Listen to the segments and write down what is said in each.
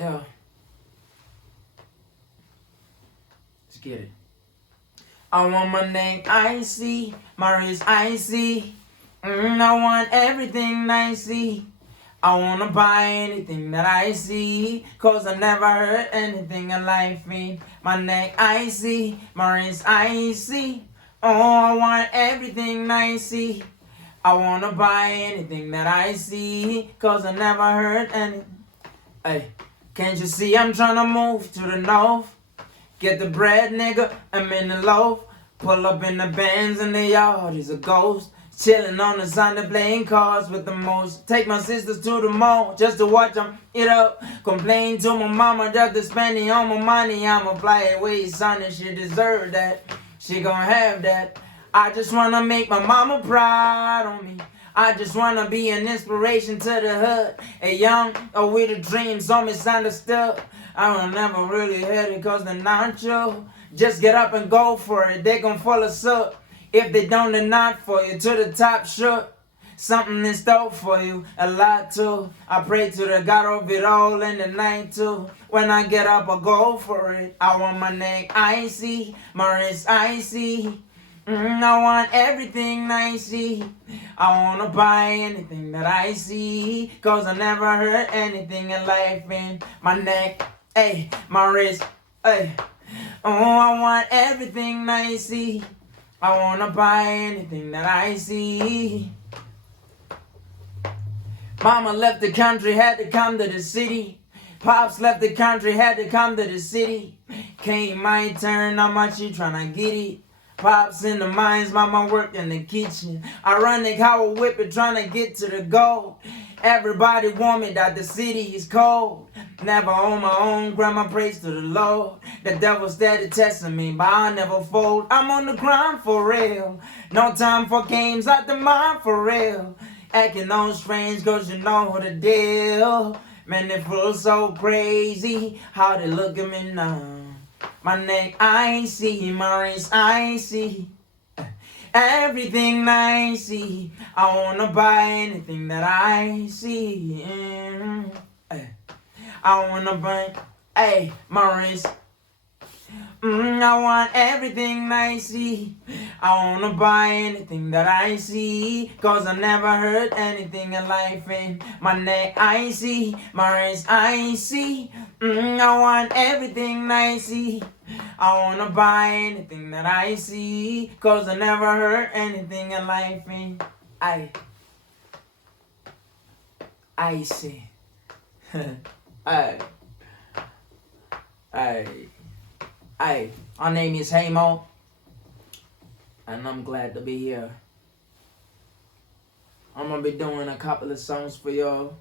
Yeah. Let's get it. I want my neck icy, my wrist icy. I want everything icy. I wanna buy anything that I see, 'cause I never heard anything in life ain't. My neck icy, my wrist icy. Oh, I want everything icy. I wanna buy anything that I see, 'cause I never heard anything. Hey, can't you see I'm tryna move to the north? Get the bread, nigga, I'm in the loaf. Pull up in the Benz in the yard, he's a ghost. Chillin' on the Sunday playing cards with the most. Take my sisters to the mall just to watch them eat up. Complain to my mama just to spending all my money. I'ma fly away, son, and she deserve that. She gon' have that. I just wanna make my mama proud on me. I just wanna be an inspiration to the hood. A young or with a dream, so misunderstood. I will never really hit it 'cause they're not true. Just get up and go for it, they gon' fall asleep. If they don't, they're not for you. To the top, sure. Something in store for you, a lot too. I pray to the God of it all in the night too. When I get up, I go for it. I want my neck icy, my wrist icy. I want everything icy. I wanna buy anything that I see, 'cause I never heard anything in life in my neck, ayy, my wrist, ayy. Oh, I want everything icy. I wanna buy anything that I see. Mama left the country, had to come to the city. Pops left the country, had to come to the city. Came my turn, how much you tryna get it? Pops in the mines, mama worked in the kitchen. Ironic how a whip it tryna get to the goal. Everybody want me that the city is cold. Never on my own, grandma prays to the Lord. The devil steady testing me, but I never fold. I'm on the grind for real. No time for games, out the mind for real. Acting all strange, 'cause you know the deal. Man, they feel so crazy, how they look at me now. My neck icy, my wrist icy. Everything I see, I wanna buy anything that I see. I wanna buy, ayy, my wrist. I want everything I see. I wanna buy anything that I see, 'cause I never heard anything in life in my neck icy, my wrist icy. I want everything I see. I wanna buy anything that I see, 'cause I never heard anything in life in icy. Hey, my name is Hamo, and I'm glad to be here. I'm gonna be doing a couple of songs for y'all.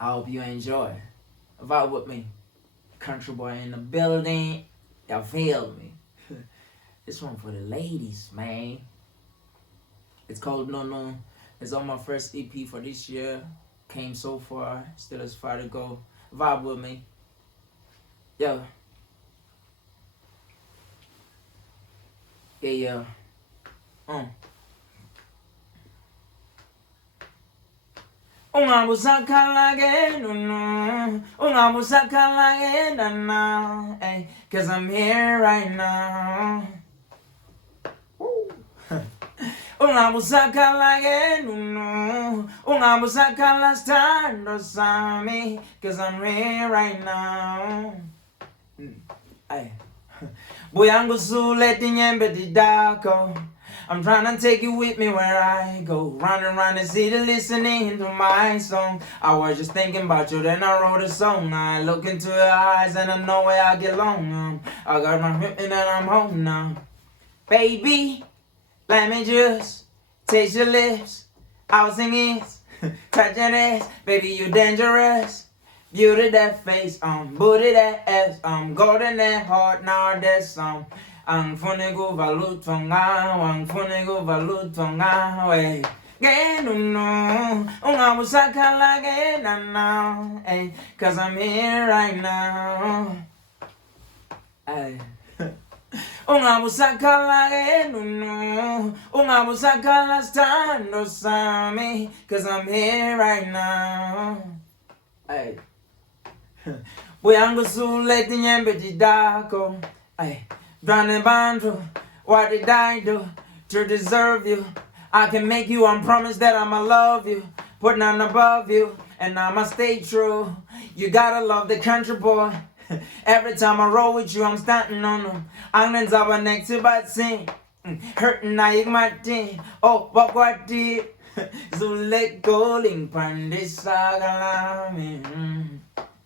I hope you enjoy. Vibe with me. Country boy in the building. Y'all feel me? This one for the ladies, man. It's called No No. It's on my first EP for this year. Came so far, still as far to go. Vibe with me. Yo. Yeah. Una busaka lage no, una busaka lage na, ay, 'cause I'm here right now. Una busaka lage no, una busaka last time no sami, 'cause I'm here right now. Ay. Boyangu sule tinyembe didako. I'm trying to take you with me where I go. Round and round the city listening to my song. I was just thinking about you, then I wrote a song. I look into your eyes and I know where I get along. I got my whip and I'm home now. Baby, let me just taste your lips. I'll sing it, touch your ass. Baby, you dangerous. Beauty that face, booty that ass, golden that heart, now that's ang funego valutonga, ang funego valutonga, way. No, unga musaka lage na now, ay, 'cause I'm here right now. Ay. Unga musaka lage no, unga musaka last time no sami, 'cause I'm here right now. Ay. Buyangusule tinyembe jidako. Ay, Brandon Bandro, what did I do to deserve you? I can make you, I promise that I'ma love you. Put none above you, and I'ma stay true. You gotta love the country boy. Every time I roll with you, I'm stunting on them. I'm gonna next to but sing. Hurting na yung matin. Oh, what did? So let go, ling pandisa galami.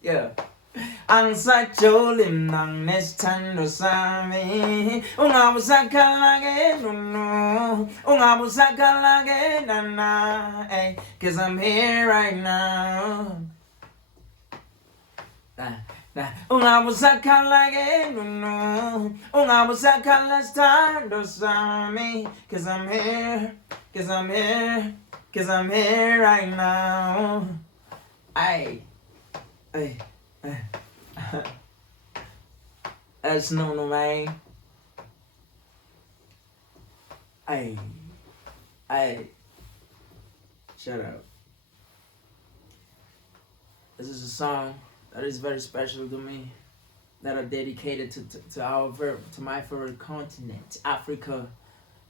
Yeah. Ang sa cholim ng nestando sa mi. Unga mo sa kalage, no. Unga mo sa kalage, na. Ay, 'cause I'm here right now. Unga mo sa kalage, no. Unga mo sa kalestando sa mi. 'Cause I'm here, 'cause I'm here, 'cause I'm here right now. Ay, ay. That's no, man. Ay. Shut up. This is a song that is very special to me, that I dedicated to my favorite continent, Africa.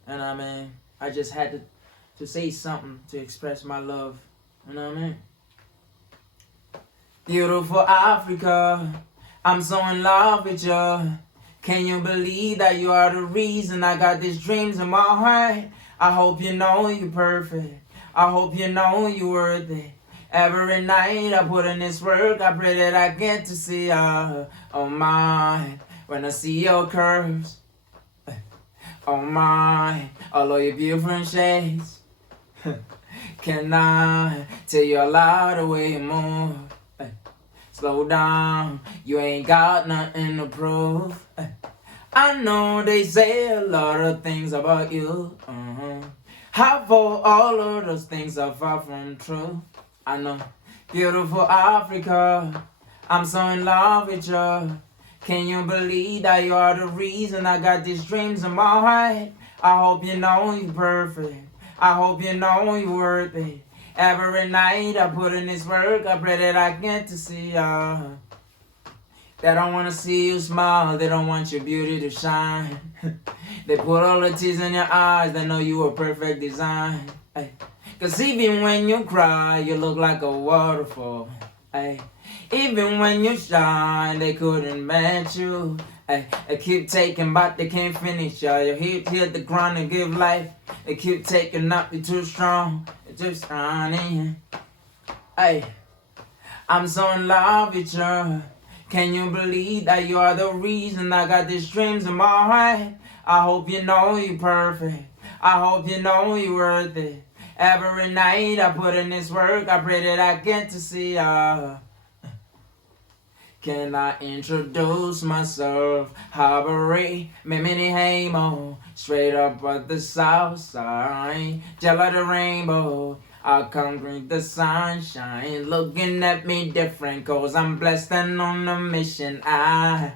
And I mean, I just had to say something to express my love. You know what I mean? Beautiful Africa, I'm so in love with you. Can you believe that you are the reason I got these dreams in my heart? I hope you know you're perfect. I hope you know you're worth it. Every night I put in this work, I pray that I get to see you. Oh my, when I see your curves. Oh my, all of your beautiful shades. Can I tell you a lot the way you move? Slow down, you ain't got nothing to prove. I know they say a lot of things about you. How for all of those things are far from true. I know, beautiful Africa, I'm so in love with you. Can you believe that you are the reason I got these dreams in my heart? I hope you know you're perfect. I hope you know you're worth it. Every night I put in this work, I pray that I get to see ya. They don't wanna see you smile, they don't want your beauty to shine. They put all the tears in your eyes, they know you a perfect design. Ay. 'Cause even when you cry, you look like a waterfall. Ay. Even when you shine, they couldn't match you. Ay. They keep taking, but they can't finish ya. Your hips hit the ground and give life. They keep taking up, you're too strong. Just running. Hey, I'm so in love with you. Can you believe that you are the reason I got these dreams in my heart? I hope you know you're perfect. I hope you know you're worth it. Every night I put in this work, I pray that I get to see ya. Can I introduce myself? Harbory, Mimini Hamo, straight up at the south side. Gel of the rainbow, I come bring the sunshine. Looking at me different, 'cause I'm blessed and on a mission. I'm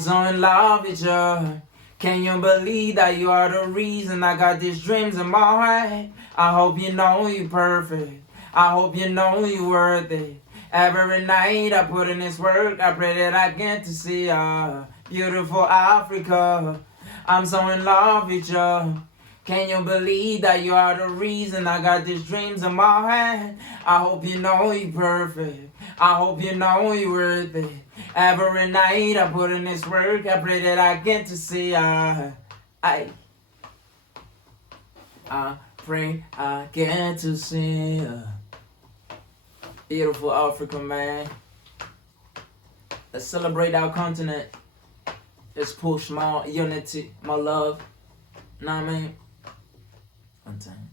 so in love with you. Can you believe that you are the reason I got these dreams in my heart? I hope you know you're perfect. I hope you know you're worth it. Every night I put in this work, I pray that I get to see ya. Beautiful Africa, I'm so in love with you. Can you believe that you are the reason I got these dreams in my heart? I hope you know you're perfect. I hope you know you're worth it. Every night I put in this work, I pray that I get to see ya. I pray I get to see ya. Beautiful Africa, man. Let's celebrate our continent. Let's push my unity, my love. Know what I mean? One time.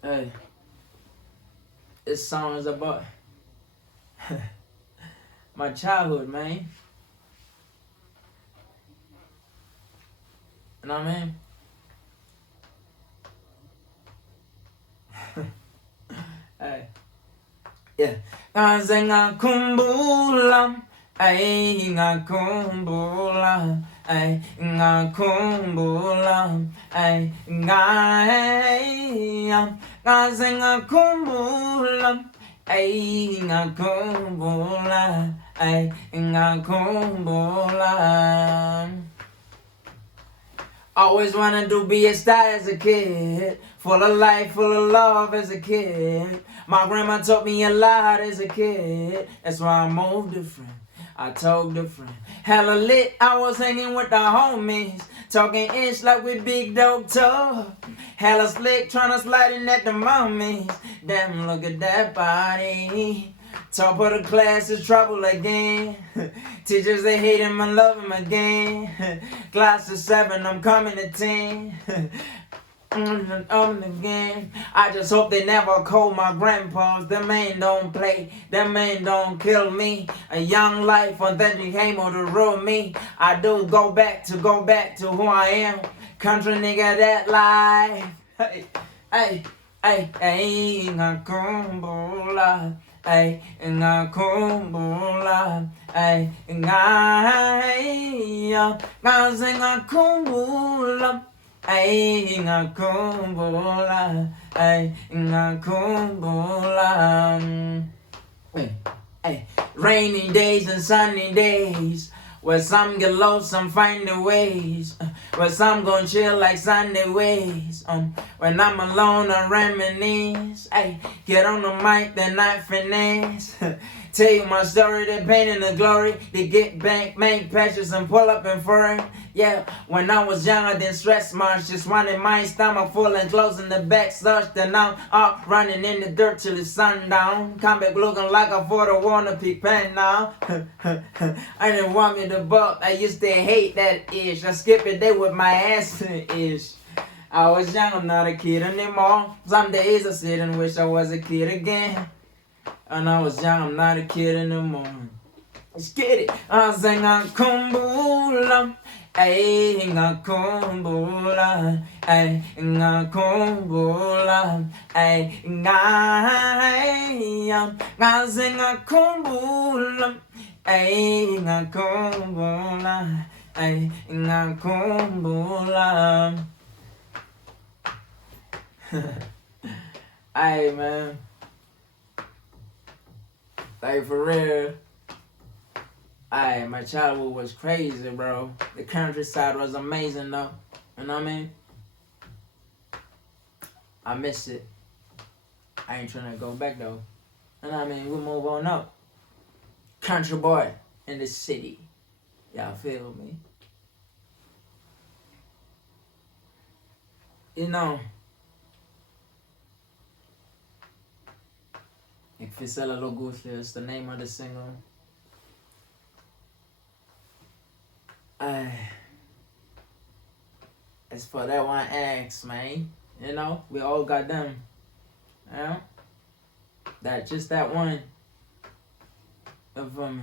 Hey. This song is about my childhood, man. You know what I mean? Hey. Yeah. Kaze ngakhumbula ay ngakhumbula, ay ngakhumbula, ay ngaze ngakhumbula, ay ngakhumbula, ay ngakhumbula. Always wanted to be a star as a kid, full of life, full of love as a kid. My grandma taught me a lot as a kid, that's why I move different, I talk different. Hella lit, I was hanging with the homies, talking ish like we big dope tough. Hella slick, tryna slide in at the mummies. Damn, look at that body. Top of the class is trouble again. Teachers, they hate him, I love him again. Class of 7, I'm coming to 10. Again. I just hope they never call my grandpas. Them man don't play, them man don't kill me. A young life, authentic able to rule me. I do go back to who I am. Country nigga that life. Hey, hey, hey, hey, ngakhumbula. Ay ngakhumbula, ay ngaze ngakhumbula, ay ngakhumbula, ay ngakhumbula. Hey, rainy days and sunny days, where some get lost, some find their ways, where some gon' chill like Sunday ways. When I'm alone, I reminisce. Ay, get on the mic, then I finesse. Tell you my story, the pain and the glory. They get back, make patches and pull up and fur. Yeah, when I was young, I didn't stress much. Just wanted my stomach full and closing the back slush. Then I'm out running in the dirt till it's sundown. Come back looking like I fought a war in a pig pen now. I didn't want me to buck. I used to hate that ish. I skip a day with my ass ish. I was young, I'm not a kid anymore. Some days I sit and wish I was a kid again. And I was young, I'm not a kid anymore. Let's get it. I sang ngakhumbula, ay ngakhumbula, ay ngakhumbula, ay ngaze ngakhumbula, ay ngakhumbula, ay ngakhumbula. Ay man. Like for real. Ay, my childhood was crazy, bro. The countryside was amazing though. You know what I mean? I miss it. I ain't trying to go back though. You know what I mean? We move on up. Country boy in the city. Y'all feel me? You know, Ikfisela Loguhle is the name of the single. It's for that one ex, man. You know, we all got them. Yeah? That one. You feel me?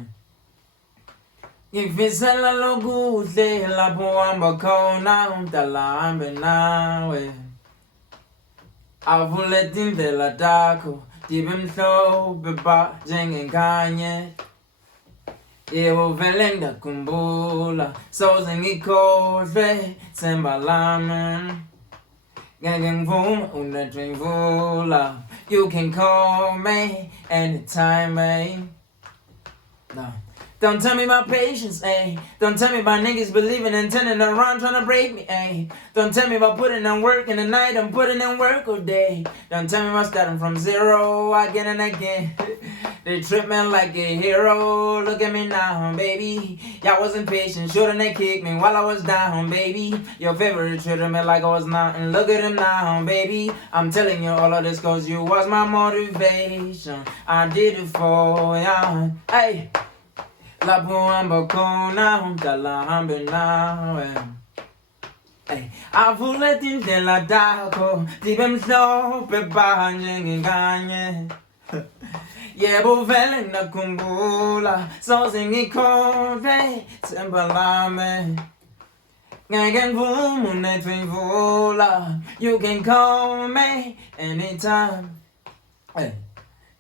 Ngifisela lokuhle lapho uhamba khona umntalambe nawe. Avule tindlela takho tibe mhlophe ba njengenkanye. Yebo vele ngiyakhumbula soze ngikhohlwe themba lami. Ngeke ngivume unethwe imvula. You can call me anytime, eh? No. Don't tell me about patience, eh? Don't tell me about niggas believing and turning around trying to break me, eh? Don't tell me about putting in work in the night, I'm putting in work all day. Don't tell me about starting from zero again and again. They treat me like a hero, look at me now, baby. Y'all wasn't patient, shouldn't they kick me while I was down, baby? Your favorite treated me like I was nothing, look at him now, baby. I'm telling you all of this cause you was my motivation. I did it for ya, hey. Lapho uhamba khona umntalambe nawe. Ay, avule tindlela takho tibe mhlophe ba njengenkanye. Yebo vele ngiyakhumbula soze ngikhohlwe themba lami. Ngeke ngivume unethwe imvula. You can call me anytime. Hey.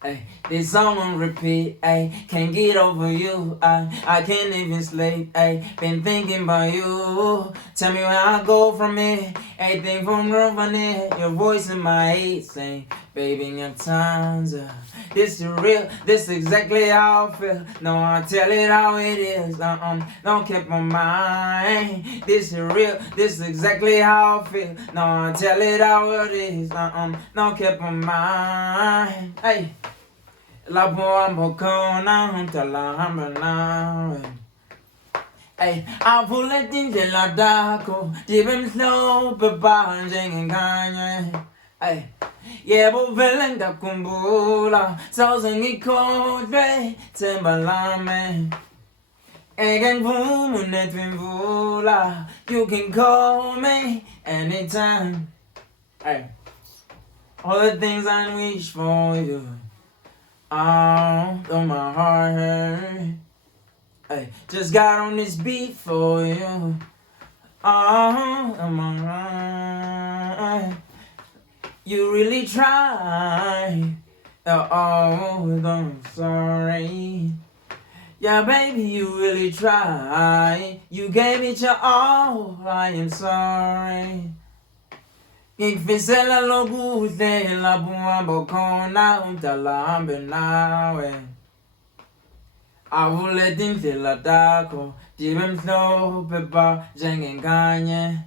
Ay, this song on repeat, ay, can't get over you, I can't even sleep, ay, been thinking about you. Tell me where I go from here, anything from over there, your voice in my head saying, baby, your time's up. This is real, this is exactly how I feel. No, I tell it how it is. Don't keep my mind. This is real, this is exactly how I feel. No, I tell it how it is. Don't keep my mind. Hey, la boa bocona junto a la hamburger. Hey, I pull it in the la daco, deep and slow, but banging and kanye. Hey. Yebo vele ndakumbula Sawuze ngikhohlwe themba lami Eke ngivume unethwe imvula You can call me anytime. Hey. All the things I wish for you. Oh, though my heart hurt. Hey. Just got on this beat for you. Oh, my heart. You really try. Oh, I'm sorry. Yeah, baby, you really try. You gave it your all. I am sorry. Ngikufisela lokuhle lapho uhamba khona umdala hambe nawe. Awulethe indlela takho zibe mhlophe ba njengenkanye.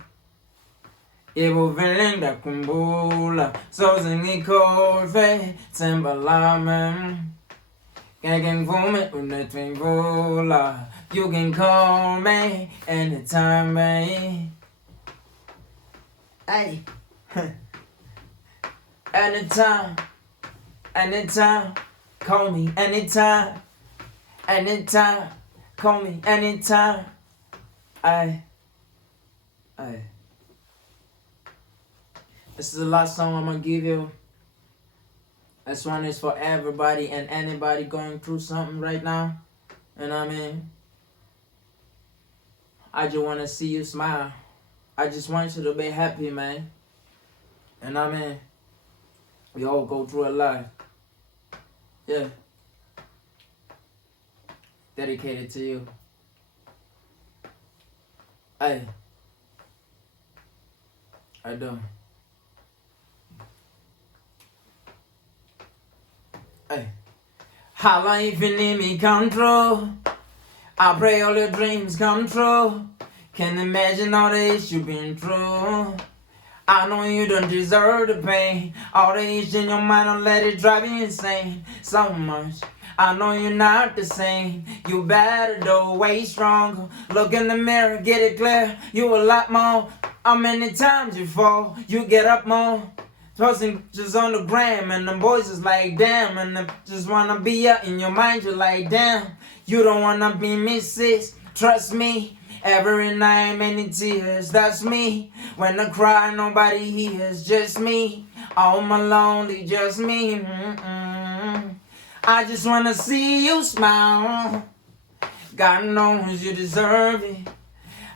Yebo vele ndakhumbula Sawuze ngikhohlwe themba lami Ngeke ngivume unethwe imvula You can call me anytime, babe. Hey. Anytime, anytime, call me anytime, anytime, call me anytime. Ay. This is the last song I'm gonna give you. This one is for everybody and anybody going through something right now. You know what I mean? I just wanna see you smile. I just want you to be happy, man. You know what I mean? We all go through a lot. Yeah. Dedicated to you. Hey. I do. Hey. How long you been in me control? I pray all your dreams come true. Can't imagine all the hits you've been through. I know you don't deserve the pain. All the hits in your mind, don't let it drive you insane. So much. I know you're not the same. You better do, way stronger. Look in the mirror, get it clear. You a lot more. How many times you fall, you get up more. Posting just on the gram, and the boys is like damn, and they just wanna be up in your mind. You're like damn, you don't wanna be misses. Trust me, every night many tears. That's me. When I cry, nobody hears, just me. All my lonely, just me. I just wanna see you smile. God knows you deserve it.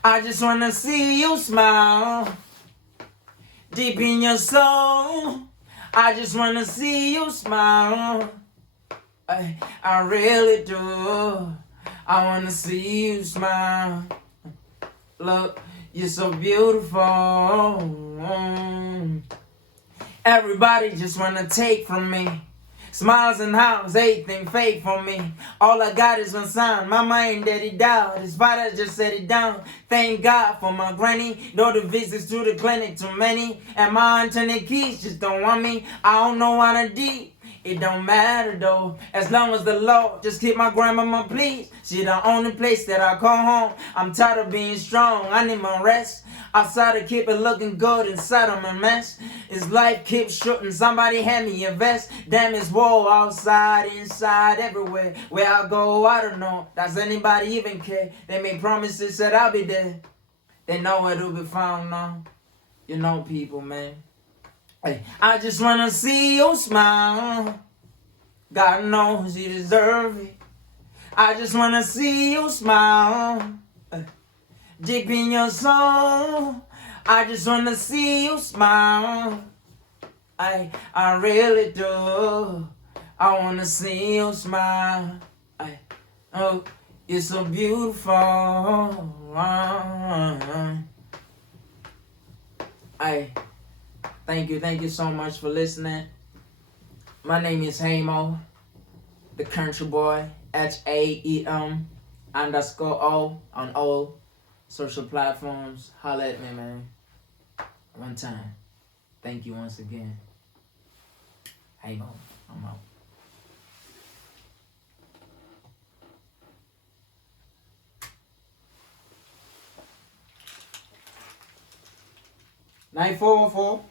I just wanna see you smile. Deep in your soul, I just wanna see you smile. I really do. I wanna see you smile. Look, you're so beautiful. Everybody just wanna take from me. Smiles and house, everything fake for me. All I got is one sign. Mama ain't daddy died. His father just set it down. Thank God for my granny. Though the visits to the clinic too many. And my aunt and the kids just don't want me. I don't know how to do. It don't matter though, as long as the Lord just keep my grandmama please. She the only place that I call home. I'm tired of being strong, I need my rest. Outside to keep it looking good, inside I'm a mess. His life keeps shooting, somebody hand me a vest. Damn, it's war outside, inside, everywhere. Where I go, I don't know, does anybody even care? They made promises that I'll be there. They know where to be found now. You know people, man. Hey, I just wanna see you smile. God knows you deserve it. I just wanna see you smile. Deep in your soul, I just wanna see you smile. I really do. I wanna see you smile. Oh, you're so beautiful. Thank you so much for listening. My name is Hamo, the country boy, HAEM_O on all social platforms. Holla at me, man. One time. Thank you once again. Hamo, I'm out. Night 404.